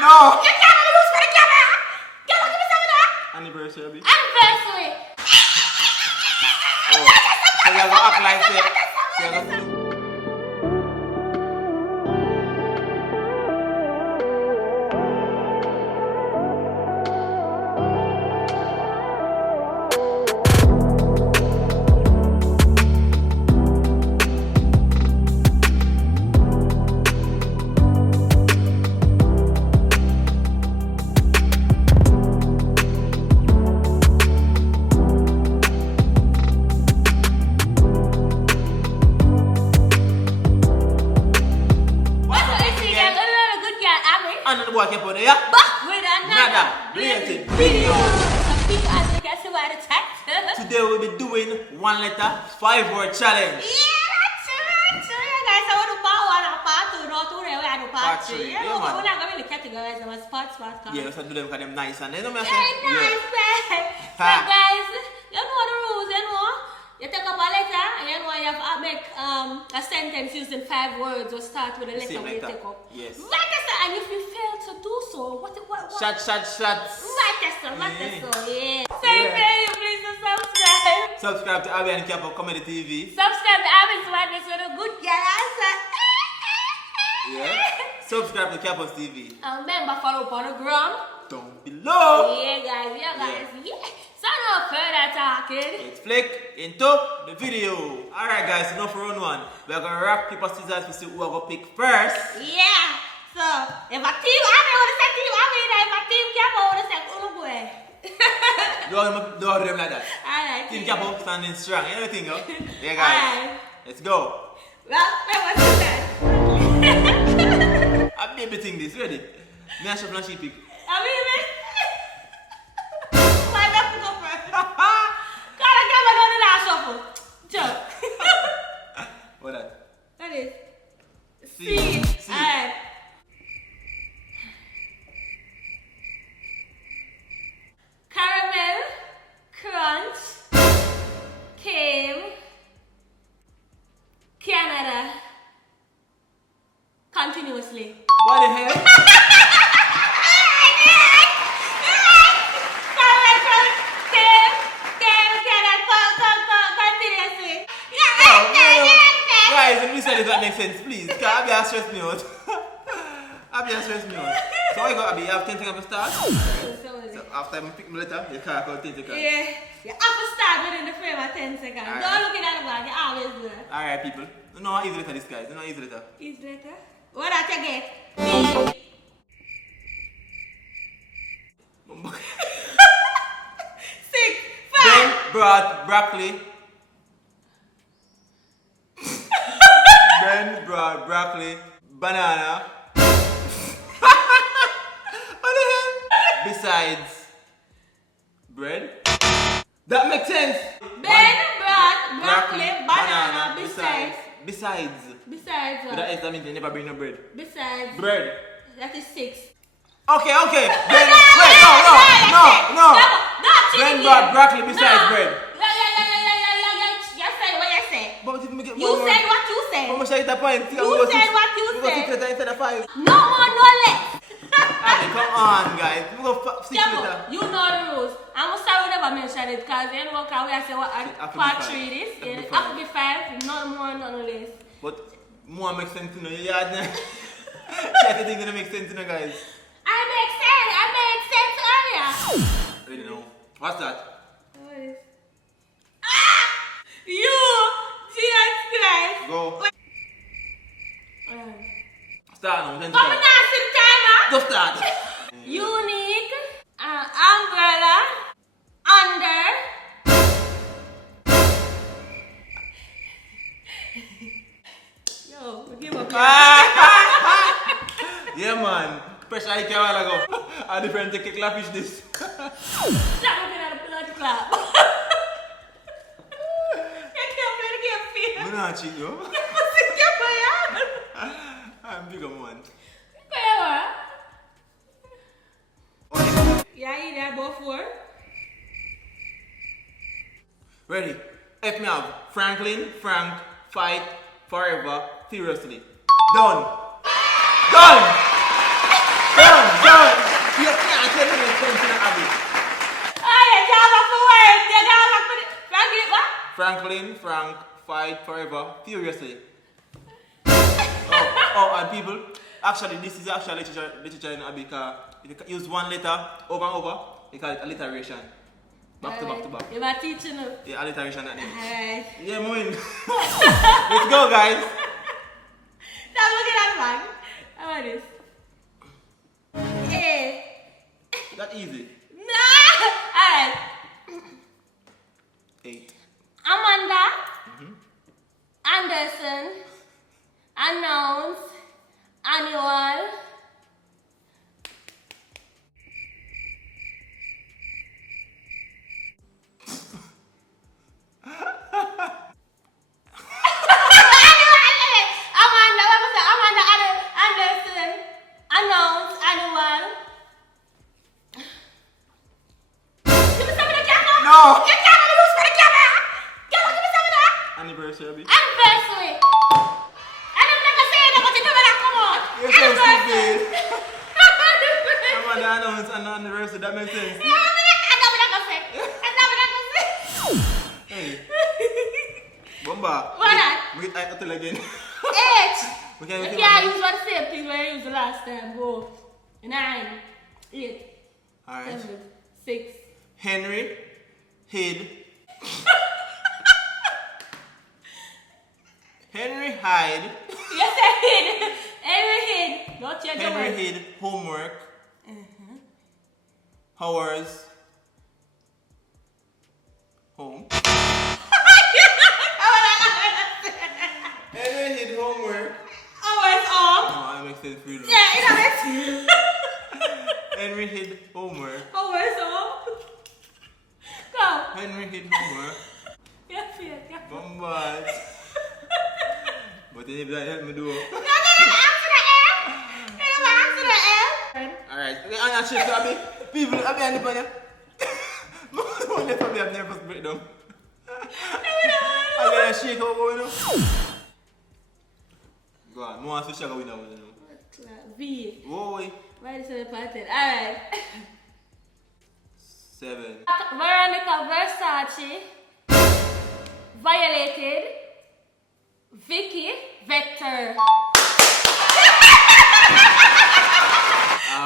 No. You can't lose for the camera. Give me some of that. Anniversary. Anniversary. Oh. So you have to act like that. So you have to... And the boy kept on there. Back with another Related video. So people as you can see by the text. Today we'll be doing 1 letter 5-word challenge. Yeah, that's right. So yeah, guys, I want to part 1 and part 2. Not 2, we have to part 3. Yeah, Yeah, man. we're not going to categorize them as parts. Yeah, we should do them because they're nice and they don't Very nice, man. So guys, you know the rules, you know. You take up a letter, and you know you have to make a sentence using 5 words or start with a letter Same when you letter. take up. Yes. Right, sir, and if you fail to do so, what? Shots. Right, sir, Yeah. yeah. So if you please to subscribe. Subscribe to Abby and Capo Comedy TV. Subscribe to Abby's Madness with a good girl answer. Yeah. Subscribe to Capo's TV. And remember, follow up on the gram. Down below. Yeah, guys. Yeah. So no further talking. Let's flick into the video. Alright guys, enough for round 1. We're gonna rock, paper, scissors to see who are gonna pick first. Yeah. So if a team, I don't want to say team. I mean, if a team Capo want to say Uruguay. Do all of them like that. Alright. Team Capo standing strong. You know what I think, yo? Yeah guys. Alright. Let's go. Well, what's that? I'm baby thing this, ready? Me and Chef and she pick. I mean, why not go first? Call a camera down the last shuffle. Jump. What that? That is C. Alright. Caramel crunch came Canada continuously. What the hell? Caramel crunch came Canada continuously. Guys, let me say if that makes sense, please. Because Abby has stressed me out. Abby has stressed me out. So I got Abby, you have 10 seconds to start. So after I pick my letter, you can't call 10 seconds. Yeah, you have to start within the frame of 10 seconds. Alright. Don't look at the bag, you always do that. Alright people, you know how easy letter this guys, you know how easy letter. Is letter? What that you get? B. Six. Ben Five. brought broccoli. Ben brought broccoli, banana. What the hell? Besides bread. That makes sense. Ben brought broccoli, banana, besides. Besides what? that is that means they never bring no bread. Besides. Bread. That is 6. Okay. Ben, wait, no. Ben brought broccoli besides bread. You said what you said. But if we get You said what you said. How much is that point? You said what you We go 6 said. letter instead of 5. No more, no less. Abby, come on, guys. We go 6 Jumbo, letter. you know the rules. I'm sorry we never mentioned it because you know how we say what Have to be part five. 3 this. Have to be It five. have to be 5, none more, none less. But more makes sense to know. You had Try to think that make sense to know, guys. I make sense earlier. I don't know. What's that? What is? You, Jesus Christ. Go. Alright. Start now. Then Come on, dancing timer. Go start. Unique umbrella under yo, we give up. Yeah, man. Pressure I can while ago. I different take a clapfish this. Stop looking at the blood clot. You can't play the game fair. I'm not cheat, yo. You pussy get my hand. I'm bigger man. Yeah, you there both were. Ready? If me have Franklin, Frank, fight, forever, furiously. Done. Done. Done. Done. You can't tell me something, Abby. Oh, you can't back for words. You can't back for the... Frankie, what? Franklin, Frank, fight forever, furiously. And people, actually, this is actually literature in Abby, because if you use one letter over and over, you call it alliteration. Back to back. You're my teacher now. Yeah, alliteration that name. Alright. Yeah, Moin. Let's go, guys. Stop looking at man. How about this? Hey. That easy. No! Alright. 8. Amanda. Anderson. Announce. Annual. No! You can't lose for the camera! Give me some of that! Anniversary. Anniversary! I don't like to say it, but you know when I come out! You're so Anniversary! stupid. Amanda announced an anniversary, that makes sense. I know what I can say! I know what I can say! Hey, Bomba. What that? We get until again. H! We can't You even can't use what same thing where I used the last time. Go. 9, 8, Alright. 7, 6. Henry hid. Henry hide. Yes, I hid. Henry hid. Not yet. Henry hid homework. Hours. Home. Henry hid homework. Hours off. No, I make sense for you. Yeah, you know it. Henry hid homework. Hours off. Go. Henry hid homework. Yes, yes, yes. Bombard. But then if that help me do. No, answer the F. No, answer the F. Alright, I'm not sure, Abby. People, Abby, I'm the one left of me have nervous breakdown. I'm gonna shake over, you know. Go on, more to shake over, you know. V. Whoa, Right to the pattern. Alright. 7. Veronica Versace. Violated. Vicky Vector.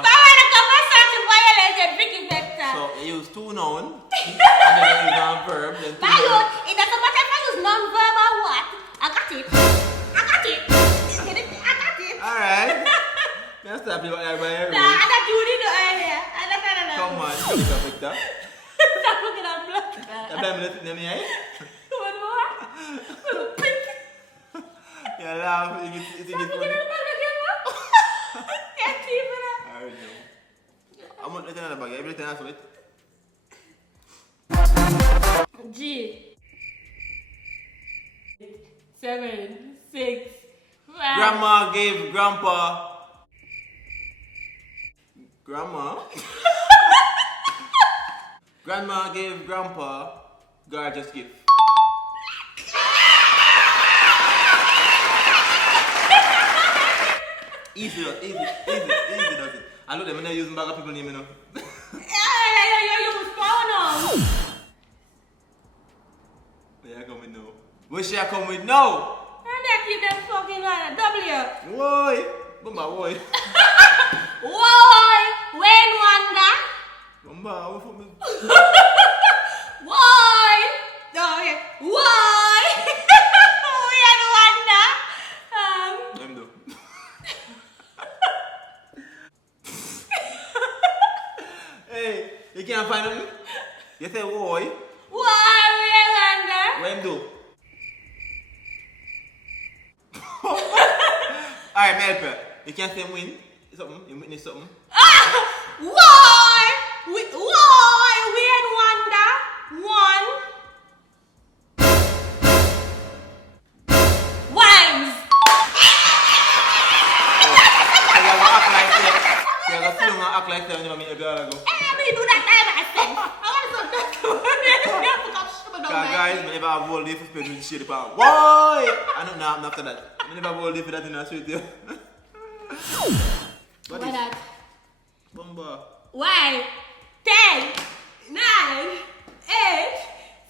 Veronica Versace violated Vicky Vector. So, you use 2 nouns, and then you use one verb, then 2 By you, it doesn't matter if I use non-verbal what. I got it. I got it. I got it. Alright. Let's stop you about that by your Nah, I got Judy the earlier. I don't know. Come on, you got Victor. Stop looking at blood. I'm not in the eye. One more. Pink. Yeah, laugh. You get Stop looking funny. at blood again, no? Can't keep it up. I already know. I'm not letting another bag. Everything else with it. G. 7, 6, 5. Grandma gave grandpa. Grandma? Grandma gave grandpa gorgeous gift. Easy does it. I look them and they're using bag of people name, you know. You was power now. Where you come with now? Where she come with now? And they keep them fucking like a W. Why? Bumba, why? Why? Wayne Wonder. Bumba, what for me? Why? No, okay. Why? Wayne Wonder. Them do. Hey, you can't find them? You say why? Why Wayne Wonder? When do? Alright, Melper. You can't say win. Something. You witness something. Why? Why Wayne Wonder? One. Wines. You have to act like that when you meet a girl. Me do that time myself. I want to talk to Guys, I never have all day for spending shit about. Why? I don't know, I'm after that. I never have all day for that in the street. What that? Bumba. Why? 10, 9, 8,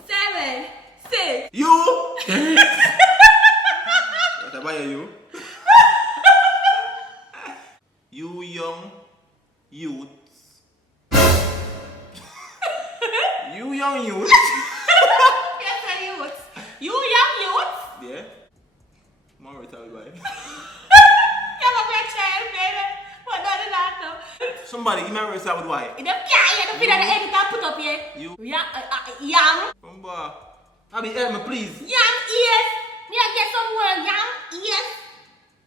7, 6. You! What about you? You young youths. You young youths. Yes, a youth. You young youth. Yeah. More tell me. You have a great child, baby. What does it matter? Somebody, give me a race out with why. You don't care. You don't feel that the editor put up here. You. Yam. Bumba. Abby, help me, please. Yam ears. Me I get some word. Yam ears.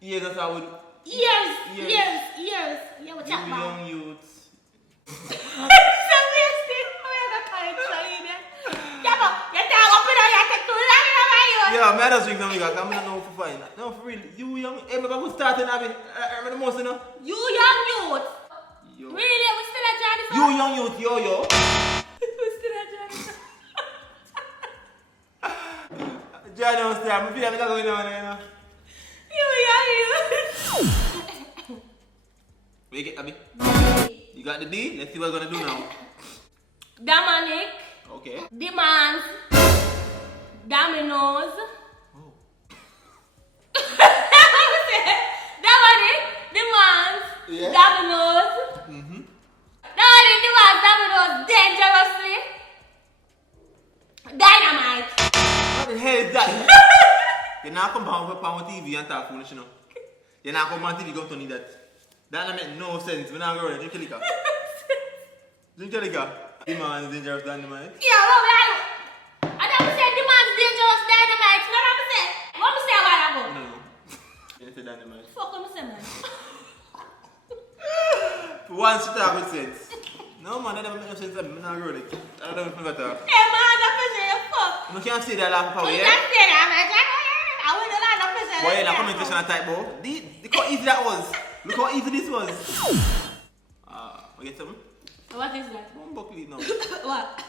Yeah, that's how we do. Ears. Ears. Ears. Ears. Yeah, what You chat about? young youths. So wasted. Oh, yeah, that's how it's saying it. Yeah, but you talk up in there. You take too long in my Yeah, man, that's drink some nigga. I'm gonna know for fine. No, for real. You young. Hey, but I'm starting, Abby. I'm the most, you know. You young youth. Yo. Really? We still a Johnny? You young youth, yo. We still a Johnny? Johnny don't stay. I'm feeling like going on there, you know. You young youth. Wait, get Abby. You got the D? Let's see what we're gonna do now. Dominic. Okay. Demands. Dominoes. Oh. Dominic demands. Yeah. Dominoes. Mm-hmm. Dominic demands Dominoes dangerously. Dynamite. What the hell is that? You're not come on TV and talk foolish, you know. You're not come on TV go to need that. That don't make no sense. We're not going to drink a liquor. Drink a liquor. Demands dangerous dynamite. Yeah, well, I never said demands dangerous dynamite. You know what I'm saying? What I'm saying a while ago? No. You say dynamite. Fuck what I'm saying, man. For once you talk with sense. No man, that doesn't make no sense. I'm not going to I don't know about that. Hey, man, I'm pressure you fuck. You can't say that laugh power, You yeah? can't say that, man. I want a lot of pressure. Boy, that communication type, bro. Look how easy that was. Look how easy this was. We get something? What is that? One bucket now. What?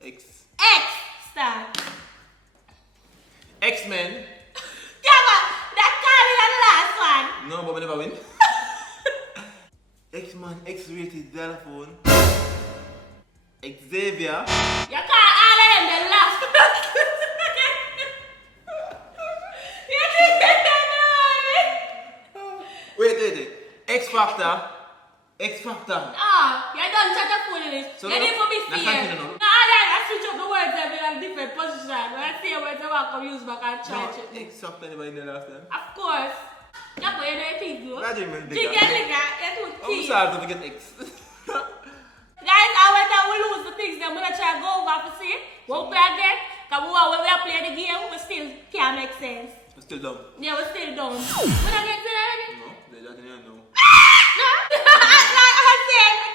X. X star. X-Men. Yeah, but that can't be the last one. No, but we never win. X-Man, X-rated telephone. Xavier. You can't all of them the last. You think that Wait. X-Factor. X-Factor. Ah, you don't chat a fool in it. So You no, need to be that's fair. something, no? No, I switch up the words and be in a different position. When I see a word, I want to use back and charge it. No, X-Factor never in the last time. Of course. Yeah, but you know it is good. Imagine me Drink bigger. your liquor, you're too I'm cheap. sorry to forget X. Guys, I went and we lose the things. I'm going to try to go over to see. We'll play again. Because when we are playing the game, we still can't make sense. I'm still dumb. Yeah, we're still dumb. We don't get to that already? No, they don't know. No.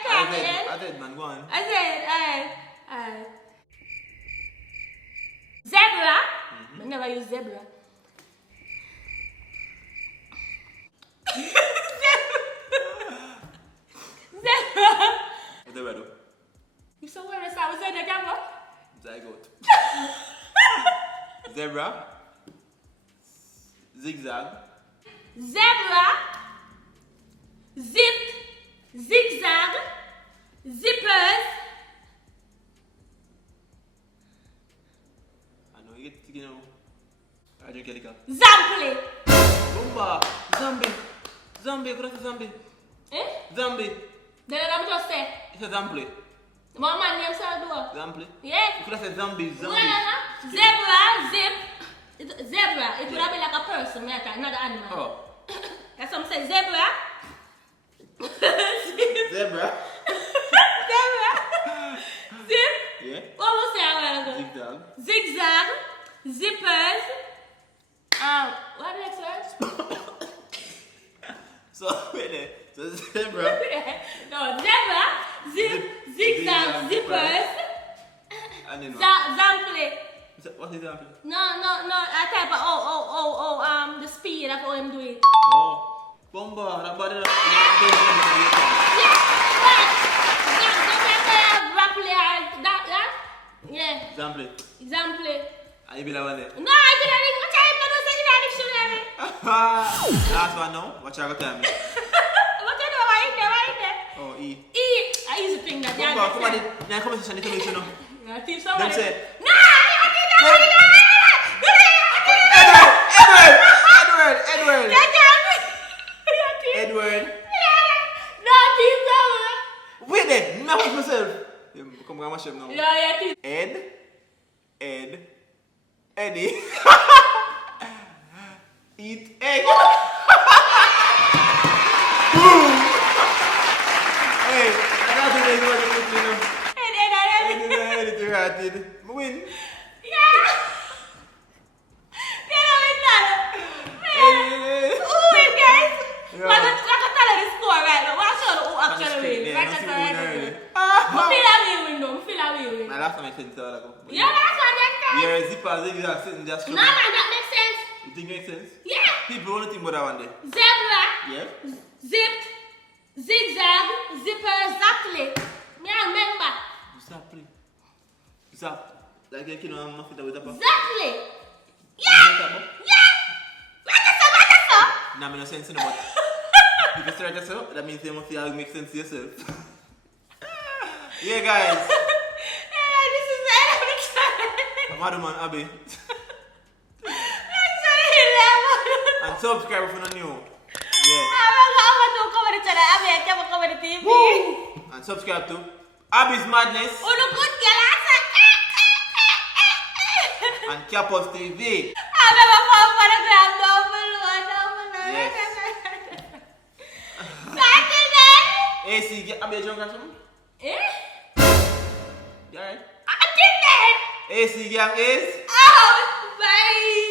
I said, man, go on. I said, zebra. I never use zebra. Zebra. What do I do? You saw where I was in the camera? Zygote. Zebra. Zigzag. Zebra. Zip. Zigzag. Zippers. I know you get, I drink a liquor. Zample. Bomba. Zombie, what is a zombie? Eh? Zombie. Then I'm just say. It's a zombie. My man name said do. Zombie. Yeah. You could have said zombie. Zebra, zip. Zebra. It would have been like a person, not an animal. Oh. That's what I'm saying. Zebra. Zebra. Zebra. Zip. Yeah. What was that a while ago? Zigzag. Zigzag. Zippers. What the next word? So, wait there. So, zebra. No, zebra. Zigzag. Zippers. And then what? Zample. What is that? No. I type of the speed of how I'm doing. Oh. Bomba. That body. Yeah, right. Yeah. Zombie. Example. I be the one there. No, I didn't. What time did I say in dictionary? Last one now. What you got to tell me? What you know? Why in there? Oh. because somebody in the comment section need to know. Yeah, teach somebody. Them say, Nah, yeah, teach somebody. Edward. Yeah, teach. Edward. No, teach somebody. Wait there, me ask myself. Come on, my now. Yeah, teach. Eddie. Eat egg. Boom. Hey, I got to make money with you know. Eddie. Me win. Yeah. You know it's not. Who win, guys? Yeah. Like I tell her the score right now. What show who actually win? Yeah, Right no see after who right win now. I feel like we win though. I feel like we win. My last time I said so. Yeah, that's what that says. Your zipper zigzag sitting just No, man, that makes sense. You think it makes sense? Yeah. People only think about that one day. Zebra, Yeah? zipped, zigzag, zipper, exactly. Me I remember. Exactly. Like you know, I'm not fit with a pop. Exactly. Yeah. Yeah. What is that? Now, I'm not sense in about. If you start yourself, that means you must feel make sense to yourself. Yeah, guys. Yeah, this is the end of the challenge. I'm Adam and Abby. That's so hilarious. And subscribe if you're not new. Yeah. I'm going to cover the channel. I'm going to cover the TV. And subscribe to Abby's Madness Oh, the good girl. and Capos TV. I'm going to fall for the ground. Down below. Yes. Saturday. AC, get Abby a drunk or something? Eh? You alright? I did that. AC gang is. Oh, bye.